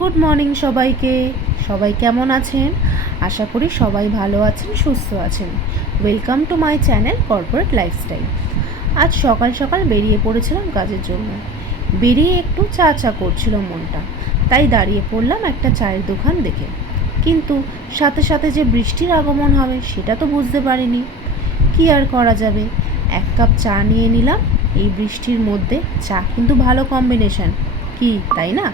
Good morning সবাইকে। সবাই কেমন আছেন? আশা করি সবাই ভালো আছেন, সুস্থ আছেন। Welcome to my channel corporate lifestyle. আজ সকাল সকাল বেরিয়ে পড়েছিলাম কাজের জন্য। বেরিয়ে একটু চা চা করছিল মনটা, তাই দাঁড়িয়ে পড়লাম একটা চায়ের দোকান দেখে। কিন্তু সাথে সাথে যে বৃষ্টির আগমন হবে সেটা তো বুঝতে পারিনি। কি আর করা যাবে, এক কাপ চা নিয়ে নিলাম। এই বৃষ্টির মধ্যে চা কিন্তু ভালো কম্বিনেশন, কি তাই না?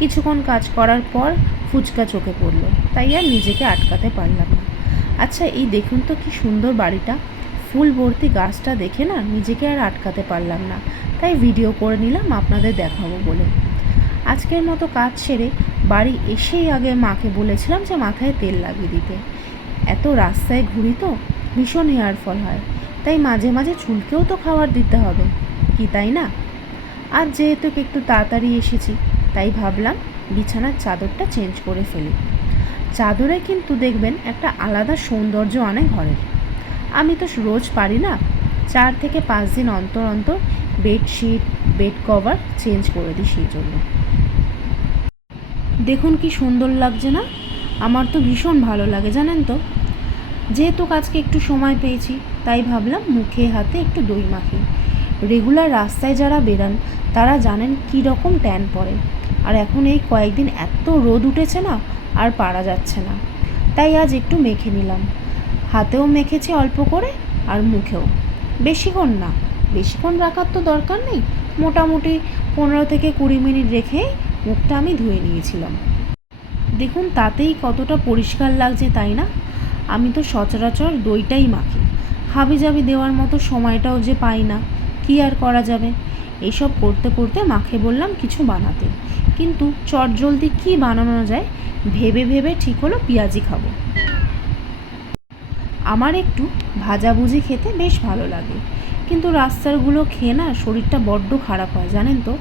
কিছুক্ষণ কাজ করার পর ফুচকা চোখে পড়লো, তাই আর নিজেকে আটকাতে পারলাম না। আচ্ছা, এই দেখুন তো কি সুন্দর বাড়িটা, ফুল ভর্তি গাছটা দেখে না নিজেকে আর আটকাতে পারলাম না, তাই ভিডিও করে নিলাম আপনাদের দেখাবো বলে। আজকের মতো কাজ সেরে বাড়ি এসেই আগে মাকে বলেছিলাম যে মাথায় তেল লাগিয়ে দিতে। এত রাস্তায় ঘুরি তো ভীষণ হেয়ার ফল হয়, তাই মাঝে মাঝে চুলকেও তো খাবার দিতে হবে, কি তাই না? আর যেহেতু একটু তাড়াতাড়ি এসেছি, তাই ভাবলাম বিছানার চাদরটা চেঞ্জ করে ফেলি। চাদরে কিন্তু দেখবেন একটা আলাদা সৌন্দর্য আনে ঘরের। আমি তো রোজ পারি না, 4 থেকে 5 দিন অন্তর অন্তর বেডশিট, বেড কভার চেঞ্জ করে দিই। সেই জন্য দেখুন কি সুন্দর লাগছে না? আমার তো ভীষণ ভালো লাগে জানেন তো। যেহেতু আজকে একটু সময় পেয়েছি, তাই ভাবলাম মুখে হাতে একটু দই মাখি। রেগুলার রাস্তায় যারা বেরান তারা জানেন কী রকম ট্যান পড়ে, আর এখন এই কয়েকদিন এত রোদ উঠেছে না, আর পারা যাচ্ছে না। তাই আজ একটু মেখে নিলাম। হাতেও মেখেছি অল্প করে, আর মুখেও। বেশিক্ষণ না, বেশিক্ষণ রাখার তো দরকার নেই, মোটামুটি 15 থেকে 20 মিনিট রেখেই মুখটা আমি ধুয়ে নিয়েছিলাম। দেখুন তাতেই কতটা পরিষ্কার লাগছে, তাই না? আমি তো সচরাচর দইটাই মাখি, হাবিজাবি দেওয়ার মতো সময়টাও যে পাই না, কি আর করা যাবে। এইসব করতে করতে মাকে বললাম কিছু বানাতে, কিন্তু চটজলদি কি বানানো যায় ভেবে ভেবে ঠিক হলো পেঁয়াজি খাবো। আমার একটু ভাজাভুজি খেতে বেশ ভালো লাগে, কিন্তু রাস্তারগুলো খেয়ে না শরীরটা বড্ড খারাপ হয় জানেন তো,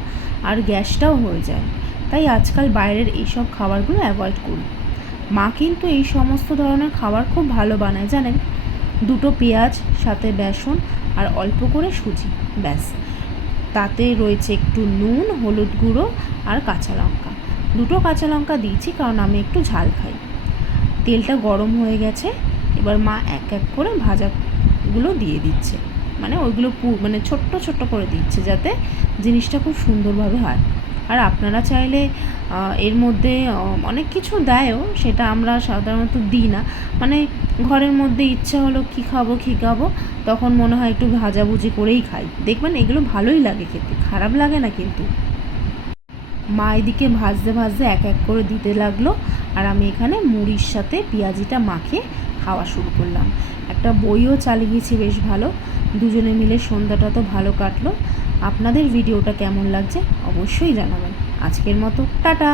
আর গ্যাসটাও হয়ে যায়। তাই আজকাল বাইরের এইসব খাবারগুলো অ্যাভয়েড করি। মা কিন্তু এই সমস্ত ধরনের খাবার খুব ভালো বানায় জানেন। 2টো পেঁয়াজ, সাথে বেসন আর অল্প করে সুজি, ব্যাস। তাতে রয়েছে একটু নুন, হলুদ গুঁড়ো আর কাঁচা লঙ্কা। 2টো কাঁচা লঙ্কা দিয়েছি কারণ আমি একটু ঝাল খাই। তেলটা গরম হয়ে গেছে, এবার মা এক এক করে ভাজাগুলো দিয়ে দিচ্ছে, মানে ওইগুলো মানে ছোট্ট ছোট্ট করে দিচ্ছে, যাতে জিনিসটা খুব সুন্দরভাবে হয়। আর আপনারা চাইলে এর মধ্যে অনেক কিছু দেয়ও, সেটা আমরা সাধারণত দিই না। মানে ঘরের মধ্যে ইচ্ছা হলো কী খাবো তখন মনে হয় একটু ভাজাভুজি করেই খাই, দেখবেন এগুলো ভালোই লাগে খেতে, খারাপ লাগে না কিন্তু। মা এদিকে ভাজতে ভাজতে এক এক করে দিতে লাগলো, আর আমি এখানে মুড়ির সাথে পেঁয়াজিটা মাখিয়ে খাওয়া শুরু করলাম। একটা বইও চালিয়েছি বেশ ভালো, দুজনে মিলে সন্ধ্যাটা তো ভালো কাটলো। আপনাদের ভিডিওটা কেমন লাগছে অবশ্যই জানাবেন। আজকের মতো টাটা।